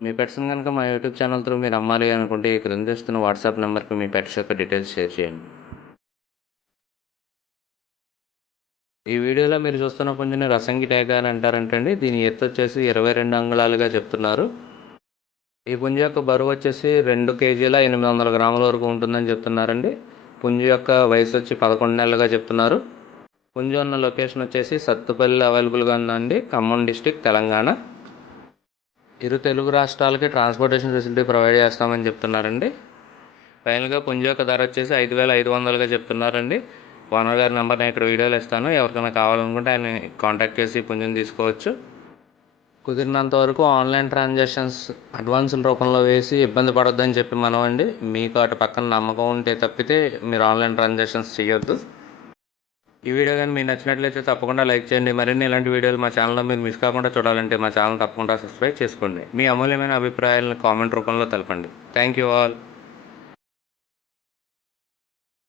మీ పెట్స్‌ని గనుక మా YouTube channel through మీరు అమ్మాలి అనుకుంటే ఈ క్రింద ఇస్తున్న వాట్సాప్ నంబర్‌కి మీ పెట్స్ యొక్క డీటెయిల్స్ షేర్ చేయండి. ఈ వీడియోలో మీరు చూస్తున్న పుంజుని రసంగి టైగర్ అని అంటారంటండి. దీని ఎత్తు వచ్చేసి 22 అంగుళాలుగా చెప్తున్నారు. ఈ పుంజు యొక్క బరువు వచ్చేసి 2 కేజీల 800 గ్రాముల వరకు ఉంటుందని చెప్తున్నారండి. పుంజు యొక్క వయసు వచ్చి 11 నెలలుగా చెప్తున్నారు. పుంజు ఉన్న లొకేషన్ వచ్చేసి సత్తుపల్లి అవైలబుల్గా ఉందండి, ఖమ్మం డిస్టిక్, తెలంగాణ. ఇరు తెలుగు రాష్ట్రాలకి ట్రాన్స్పోర్టేషన్ ఫెసిలిటీ ప్రొవైడ్ చేస్తామని చెప్తున్నారండి. ఫైనల్గా పుంజు యొక్క ధర వచ్చేసి 5,500గా చెప్తున్నారండి. ఓనర్ గారి నెంబర్ నేను ఇక్కడ వీడియోలో ఇస్తాను. ఎవరికైనా కావాలనుకుంటే ఆయన కాంటాక్ట్ చేసి పుంజుని తీసుకోవచ్చు. కుదిరినంత వరకు ఆన్లైన్ ట్రాన్సాక్షన్స్ అడ్వాన్సుల రూపంలో వేసి ఇబ్బంది పడొద్దని చెప్పి మనమండి. మీకు అటు పక్కన నమ్మకం ఉంటే తప్పితే మీరు ఆన్లైన్ ట్రాన్సాక్షన్స్ చేయొద్దు. ఈ వీడియో కానీ మీకు నచ్చినట్లయితే తప్పకుండా లైక్ చేయండి. మరిన్ని ఇలాంటి వీడియోలు మా ఛానల్లో మీరు మిస్ కాకుండా చూడాలంటే మా ఛానల్ తప్పకుండా సబ్స్క్రైబ్ చేసుకోండి. మీ అమూల్యమైన అభిప్రాయాలను కామెంట్ రూపంలో తెలపండి. Thank you all.